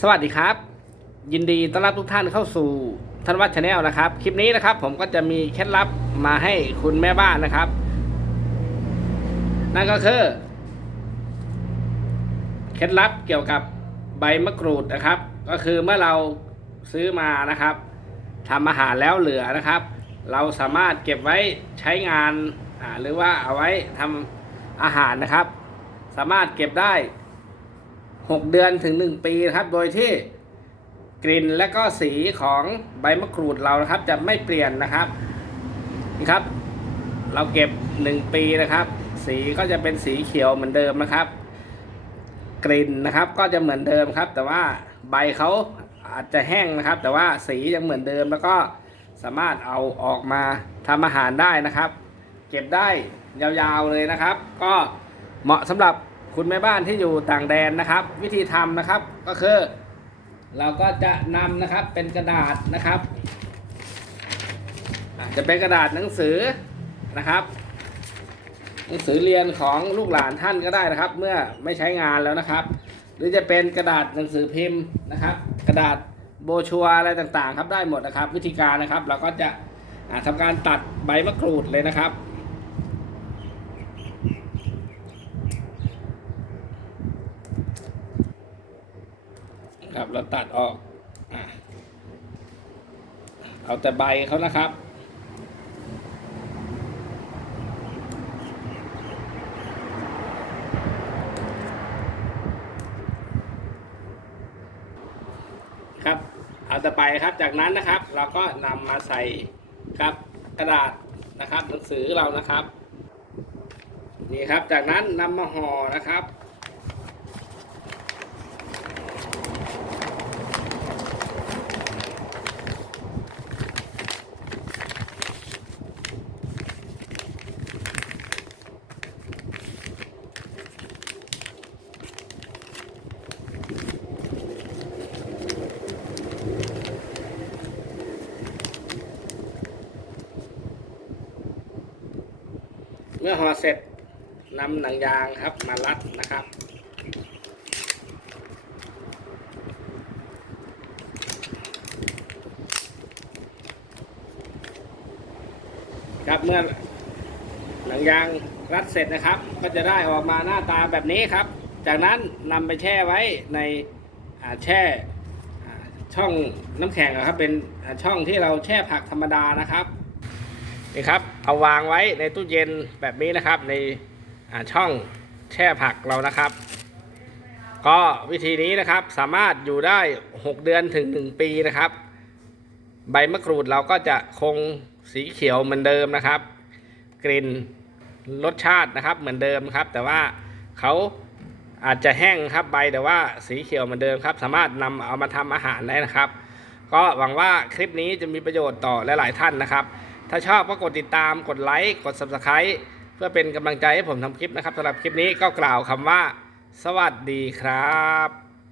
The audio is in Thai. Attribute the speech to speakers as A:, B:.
A: สวัสดีครับ ยินดีต้อนรับทุกท่านเข้าสู่ท่านวัดชาแนลนะครับ คลิปนี้นะครับ ผมก็จะมีเคล็ดลับมาให้คุณแม่บ้านนะครับ นั่นก็คือเคล็ดลับเกี่ยวกับใบมะกรูดนะครับ ก็คือเมื่อเราซื้อมานะครับทำอาหารแล้วเหลือนะครับ เราสามารถเก็บไว้ใช้งานหรือว่าเอาไว้ทำอาหารนะครับ สามารถเก็บได้ 6 เดือนถึง 1 ปีนะครับ โดยที่กลิ่นและก็สีของใบมะกรูดเรานะครับ จะไม่เปลี่ยนนะครับนี่ครับ เราเก็บ 1 ปีนะครับ สีก็จะเป็นสีเขียวเหมือนเดิมนะครับ กลิ่นนะครับก็จะเหมือนเดิมครับ แต่ว่าใบเขาอาจจะแห้งนะครับ แต่ว่าสียังเหมือนเดิมแล้วก็สามารถเอาออกมาทำอาหารได้นะครับ เก็บได้ยาวๆเลยนะครับ ก็เหมาะสำหรับ คุณแม่บ้านที่อยู่ต่างแดนนะครับ วิธีทำนะครับก็คือ เราก็จะนำนะครับเป็นกระดาษนะครับจะเป็นกระดาษหนังสือนะครับ หนังสือเรียนของลูกหลานท่านก็ได้นะครับ เมื่อไม่ใช้งานแล้วนะครับ หรือจะเป็นกระดาษหนังสือพิมพ์นะครับ กระดาษโบชัวอะไรต่างๆ ครับได้หมดนะครับ วิธีการนะครับ เราก็จะอ่าทำการตัดใบมะกรูดเลยนะครับ ครับ เราตัดออกอเอาแต่ใบเขานะครับครับเอาแต่ไปครับจากนั้นนะครับ เราก็นำมาใส่ครับกระดาษนะครับหนังสือเรานะครับ นี่ครับจากนั้นนำมาห่อนะครับ มื่อห่อเสร็จนำหนังยางครับมารัดนะครับครับเมื่อหนังยางรัดเสร็จนะครับ ก็จะได้ออกมาหน้าตาแบบนี้ครับ จากนั้นนำไปแช่ไว้ในแช่ช่องน้ำแข็งอะครับ เป็นช่องที่เราแช่ผักธรรมดานะครับ นี่ครับเอาวางไว้ในตู้เย็นแบบนี้นะครับ ในช่องแช่ผักเรานะครับ ก็วิธีนี้นะครับสามารถอยู่ได้ 6 เดือนถึง 1 ปีนะครับ ใบมะกรูดเราก็จะคงสีเขียวเหมือนเดิมนะครับ กลิ่นรสชาตินะครับเหมือนเดิมครับ แต่ว่าเขาอาจจะแห้งครับใบแต่ว่าสีเขียวเหมือนเดิมครับ สามารถนำเอามาทำอาหารได้นะครับ ก็หวังว่าคลิปนี้จะมีประโยชน์ต่อหลาย ๆ ท่านนะครับ ถ้าชอบก็กดติดตามกดไลค์กด subscribe เพื่อเป็นกำลังใจให้ผมทำคลิปนะครับสำหรับคลิปนี้ก็กล่าวคำว่า สวัสดีครับ